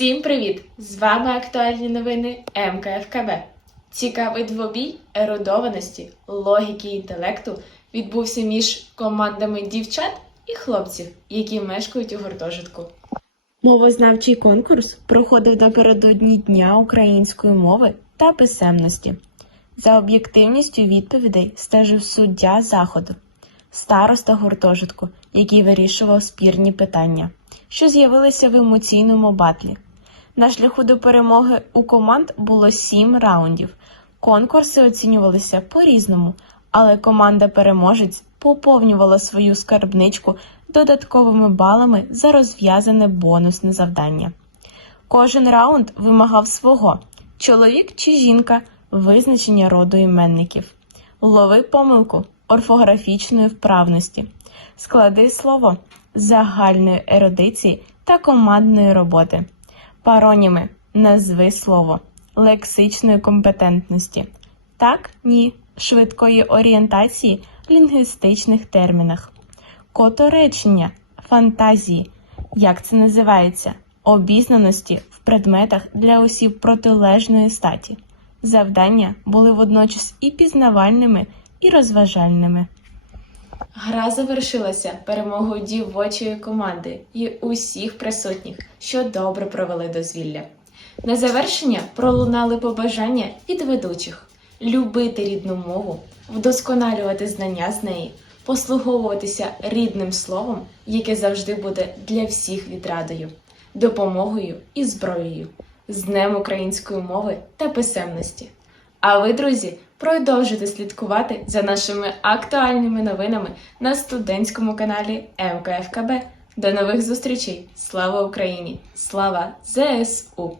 Всім привіт! З вами актуальні новини МКФКБ. Цікавий двобій ерудованості, логіки і інтелекту відбувся між командами дівчат і хлопців, які мешкають у гуртожитку. Мовознавчий конкурс проходив напередодні Дня української мови та писемності. За об'єктивністю відповідей стежив суддя заходу, староста гуртожитку, який вирішував спірні питання, що з'явилися в емоційному батлі. На шляху до перемоги у команд було сім раундів. Конкурси оцінювалися по-різному, але команда-переможець поповнювала свою скарбничку додатковими балами за розв'язане бонусне завдання. Кожен раунд вимагав свого чоловік чи жінка, визначення роду іменників. Лови помилку орфографічної вправності, склади слово загальної ерудиції та командної роботи, пароніми. Назви слово, лексичної компетентності, так, ні, швидкої орієнтації в лінгвістичних термінах, которечення, фантазії, як це називається, обізнаності в предметах для осіб протилежної статі. Завдання були водночас і пізнавальними, і розважальними. Гра завершилася перемогою дівочої команди і усіх присутніх, що добре провели дозвілля. На завершення пролунали побажання від ведучих любити рідну мову, вдосконалювати знання з неї, послуговуватися рідним словом, яке завжди буде для всіх відрадою, допомогою і зброєю, з Днем української мови та писемності. А ви, друзі, продовжуйте слідкувати за нашими актуальними новинами на студентському каналі МКФКБ. До нових зустрічей! Слава Україні! Слава ЗСУ!